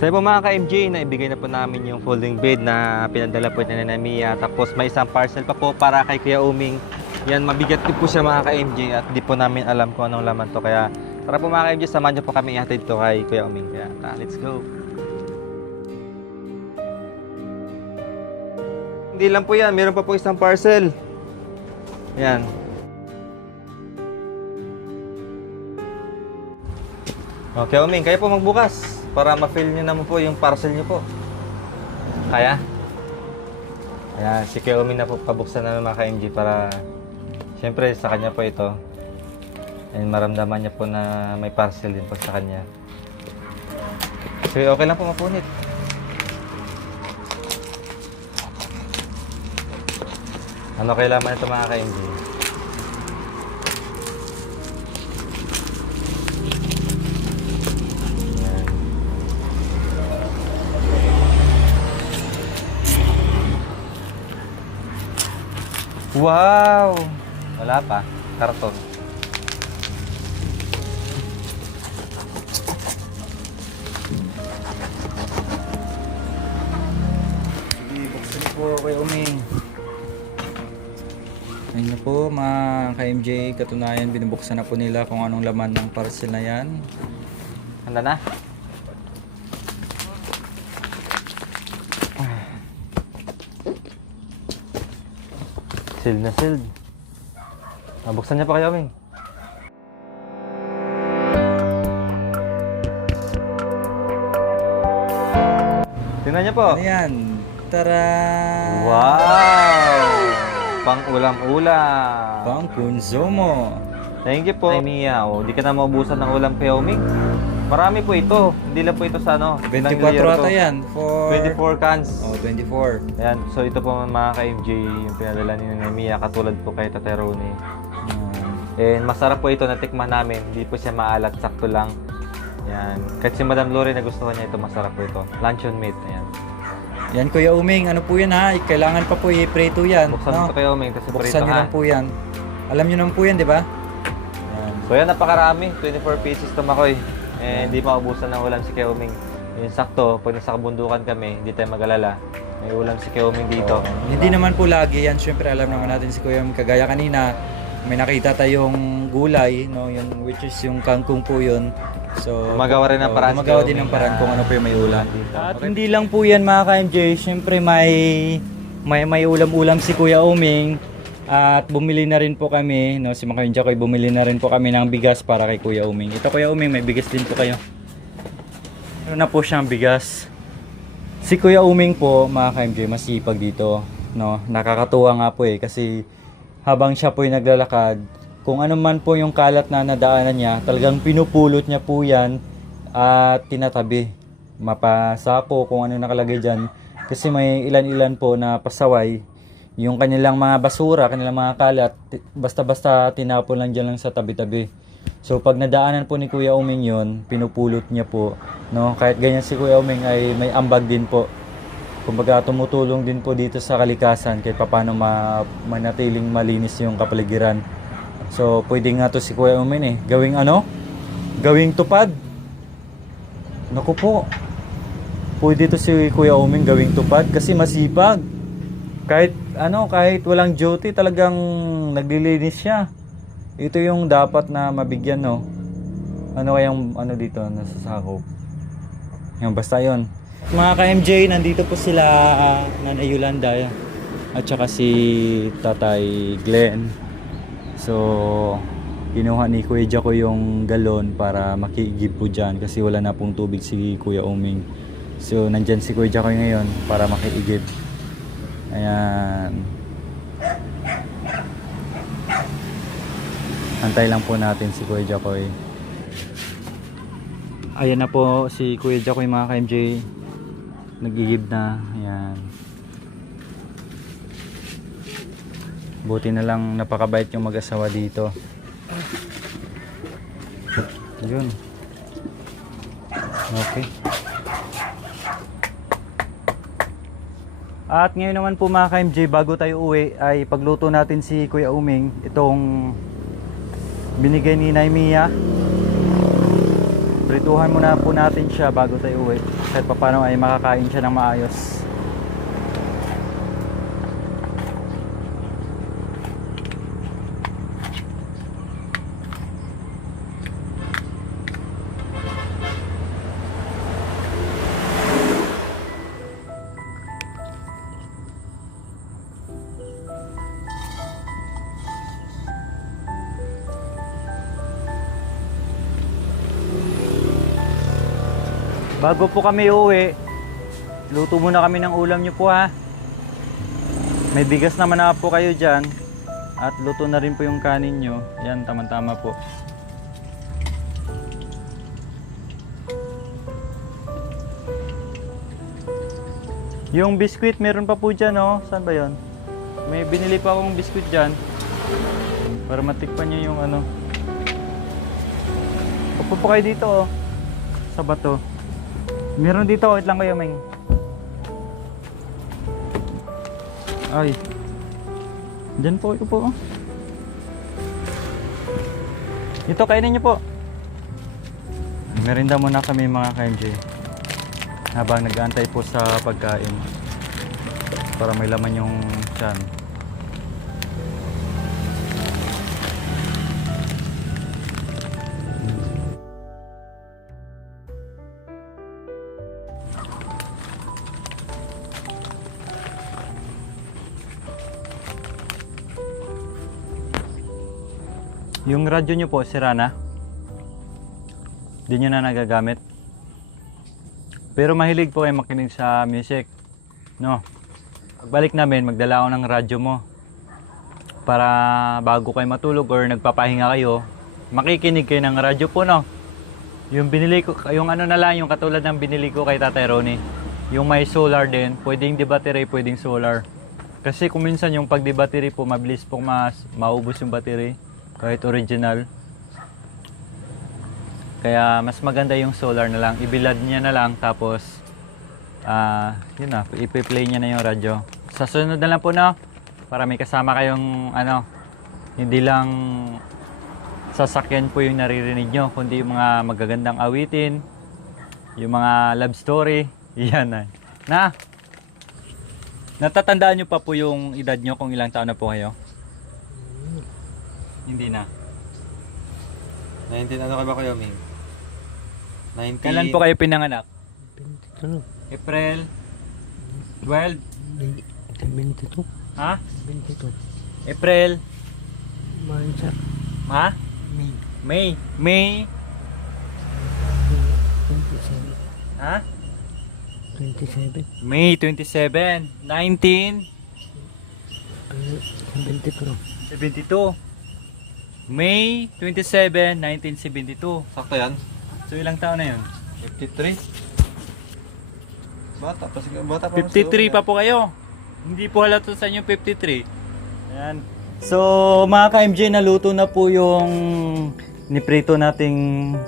So yun po mga ka-MJ, naibigay na po namin yung folding bed na pinadala po ni Mia. Tapos may isang parcel pa po para kay Kuya Uming. Yan, mabigat din po siya mga ka-MJ at di po namin alam kung anong laman to. Kaya tara po mga ka-MJ, samahan niyo po kami ihatid to kay Kuya Uming. Kaya let's go. Hindi lang po yan, meron pa po isang parcel. Yan. Okay, Uming, kayo po magbukas para ma-fill nyo naman po yung parcel nyo po. Kaya? Ayan, si Kuya Uming na po pabuksan namin mga ka-MJ para syempre sa kanya po ito. And maramdaman niya po na may parcel din po sa kanya. So okay lang po mapunit. Ano kailangan ito mga ka-MJ? Wow! Wala pa. Karton. Sige, buksan po kay Uming. Ayun na po mga ka-MJ, katunayan binubuksan na po nila kung anong laman ng parcel na yan. Handa na? Sealed na sealed. Buksan niya pa kayo, Uming. Tingnan niyo po. Ano yan? Tara! Wow! Pang ulam-ulam. Pang konsumo. Thank you po. Ay, Mia, di ka na maubusan ng ulam kay Uming. Marami po ito. Hindi lang po ito sa 24 ata yan. 24 cans. Oh, 24. Ayan, so ito po mga ka-MJ, yung pinadala ni Mia, katulad po kay Tate Ronnie. And masarap po ito, natikman namin. Hindi po siya maalat, sakto lang. Ayan. Kahit si Madam Lori nagustuhan niya ito, masarap po ito. Luncheon meat, ayan. Yan Kuya Uming, ano po yan ha? Kailangan pa po i-preto yan. Buksan no? ito kayo, Uming, kasi Buksan nyo ha. lang po yan. Alam nyo naman po yan, di ba? Yan. So yan, napakarami. 24 pieces tumakoy. Eh, hindi maubusan ng ulam si Kuya Uming. Yung sakto, pag nasa kabundukan kami, hindi tayo mag-alala. May ulam si Kuya Uming dito. Hindi naman po lagi yan. Siyempre alam naman natin si Kuya Uming. Kagaya kanina, may nakita tayong gulay, no? Yun, which is yung kangkong po yun. So, Gumagawa rin ng paraan si gumagawa Kuya din ng Uming paraan na- kung ano po yung may ulam. At At hindi lang po yan mga ka-MJ. Siyempre may ulam-ulam si Kuya Uming. At bumili na rin po kami, no, si Makayon Jacoy, bumili na rin po kami ng bigas para kay Kuya Uming. Ito Kuya Uming, may bigas din po kayo. Ano na po siyang bigas. Si Kuya Uming po, mga ka-MJ, masipag dito. No? Nakakatuwa nga po kasi habang siya po ay naglalakad, kung ano man po yung kalat na nadaanan niya, talagang pinupulot niya po yan at tinatabi. Mapasako kung ano nakalagay dyan. Kasi may ilan-ilan po na pasaway. Yung kanilang mga basura, kanilang mga kalat, basta-basta tinapon lang dyan lang sa tabi-tabi. So pag nadaanan po ni Kuya Uming yun, pinupulot niya po. No? Kahit ganyan si Kuya Uming ay may ambag din po. Kumbaga tumutulong din po dito sa kalikasan kahit paano manatiling malinis yung kapaligiran. So pwede nga to si Kuya Uming gawing ano? Gawing tupad. Naku po. Pwede to si Kuya Uming gawing tupad kasi masipag. Kahit walang duty, talagang naglilinis siya. Ito yung dapat na mabigyan, no? Ano kayang dito nasa sakop? Yung basta yon. Mga ka-MJ, nandito po sila Nanay Yolanda at saka si Tatay Glenn. So, kinuha ni Kuya Jaco yung galon para makiigib po dyan kasi wala na pong tubig si Kuya Uming. So, nandyan si Kuya Jaco ngayon para makiigib. Ayan. Antay lang po natin si Kuya Jacoy. Ayan na po si Kuya Jacoy mga ka-MJ. Nagigib na. Ayan. Buti na lang napakabait yung mag-asawa dito. Yun. Okay. At ngayon naman po mga ka-MJ, bago tayo uwi ay pagluto natin si Kuya Uming itong binigay ni Nay Mia. lutuhan muna po natin siya bago tayo uwi. Kahit paano ay makakain siya ng maayos. Bago po kami uwi, luto muna kami ng ulam nyo po ha. May bigas naman na po kayo dyan. At luto na rin po yung kanin nyo. Yan, tama-tama po. Yung biskwit, meron pa po dyan oh. Saan ba yun? May binili pa akong biskwit dyan. Para matikpan nyo yung ano. Upo po kayo dito oh. Sa bato. Meron dito, wait lang kayo, Meng. Ay. Diyan po, ito po. Ito, kainin niyo po. Merinda muna kami mga ka-MJ. Habang nag-aantay po sa pagkain. Para may laman yung tiyan. Yung radyo nyo po, sira na. Di nyo na nagagamit. Pero mahilig po kayo makinig sa music. No? Pagbalik namin, magdala ako ng radyo mo. Para bago kayo matulog or nagpapahinga kayo, makikinig kayo ng radyo po, no? Yung binili ko, yung ano na lang, yung katulad ng binili ko kay Tatay Ronnie. Yung may solar din, pwedeng di-battery, pwedeng solar. Kasi kung minsan yung pag di-battery po, mabilis po maubos yung battery. Kahit original. Kaya mas maganda yung solar na lang. Ibilad niya na lang tapos yun na, ipi-play niya na yung radyo. Sa sunod na lang po na para may kasama kayong ano, hindi lang sasakyan po yung naririnig nyo, kundi yung mga magagandang awitin, yung mga love story. Yan na. Natatandaan nyo pa po yung edad nyo kung ilang taon na po kayo? Hindi na. 19 ano ka ba kayo, Ming? 19... Kailan po kayo pinanganak? 22. April 12? 22. Ha? 22. April? March. Ha? May. May? 27. Ha? 27. May 27. 19? 72. 72. May 27, 1972. Sakto yan? So ilang taon na yun? 53? Bata pa siguro. Bata pa 53 pa po kayo. Hindi po halata sa inyo 53. Ayan. So mga ka-MJ, naluto na po yung niprito nating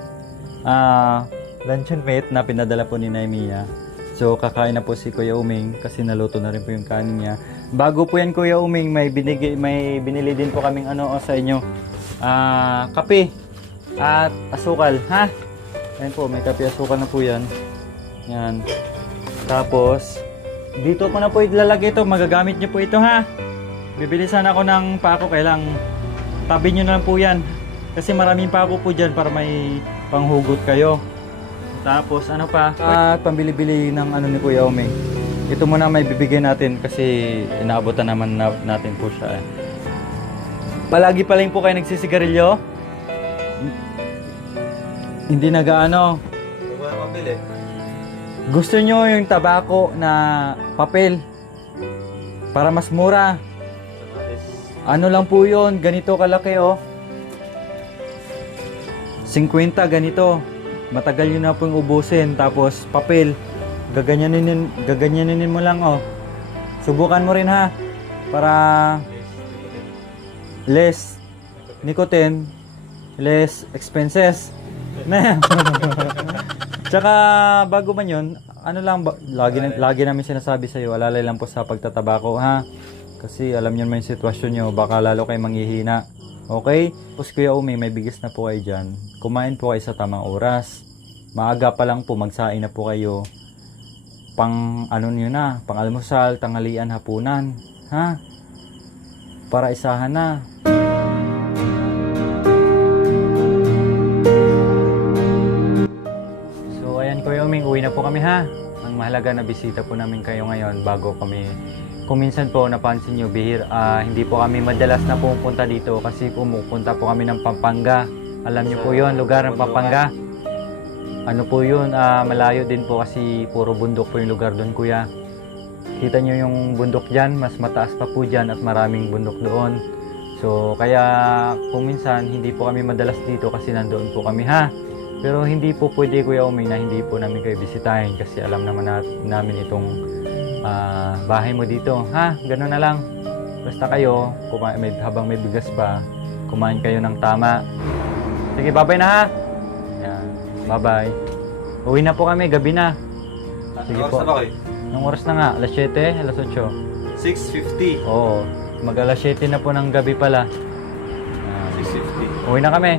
luncheon meat na pinadala po ni Naimia. So kakain na po si Kuya Uming kasi naluto na rin po yung kanin niya. Bago po yan Kuya Uming, may binili din po kaming ano sa inyo. Kape at asukal, ha? Ayan po, may kape asukal na po yan. Yan. Tapos, dito ko na po ilalagay ito. Magagamit nyo po ito, ha? Bibilisan ako ng pako. Kailang tabi nyo na lang po yan. Kasi maraming pako po dyan para may panghugot kayo. Tapos, ano pa? Pambili-bili ng ano ni Kuya Uming. Ito muna may bibigyan natin kasi inaabotan naman natin po siya. Palagi pa lang po kayo nagsisigarilyo? Hindi nagaano. Huwag na mabili. Gusto nyo yung tabako na papel para mas mura. Ano lang po yun, ganito kalaki oh. 50 ganito. Matagal yun na pong ubusin. Tapos papel, gaganyanin mo lang oh. Subukan mo rin ha. Para less nicotine, less expenses. Tsaka bago man yun, ano lang, lagi namin sinasabi sa'yo, alalay lang po sa pagtatabako ha. Kasi alam nyo naman yung sitwasyon nyo, baka lalo kayo manghihina. Okay? Tapos Kuya Umi, may bigas na po kayo dyan. Kumain po kayo sa tamang oras. maaga pa lang po, magsaing na po kayo. Pang ano niyo na, pang almusal, tanghalian, hapunan. Ha? Para isahan na. So ayan Kuya Uming, uwi na po kami ha. Ang mahalaga na bisita po namin kayo ngayon bago kami. Kung minsan po napansin nyo, hindi po kami madalas na pupunta dito kasi pumupunta po kami ng Pampanga. Alam nyo po yun, lugar ng Pampanga. Ano po yun, malayo din po kasi puro bundok po yung lugar doon kuya. Kita nyo yung bundok dyan, mas mataas pa po dyan at maraming bundok doon. So kaya kung minsan hindi po kami madalas dito kasi nandoon po kami ha. Pero hindi po pwede Kuya Uming na hindi po namin kayo bisitahin kasi alam naman namin itong bahay mo dito. Ha? Ganun na lang. Basta kayo, habang may bigas pa, kumain kayo ng tama. Sige, bye-bye na ha. Yan. Bye-bye. Uwi na po kami, gabi na. Sige po. Oras na ba kayo? Anong oras na nga? Alas 7, alas 8. 6:50. Oo. Mag alas 7 na po ng gabi pala. 6:50. Uwi na kami.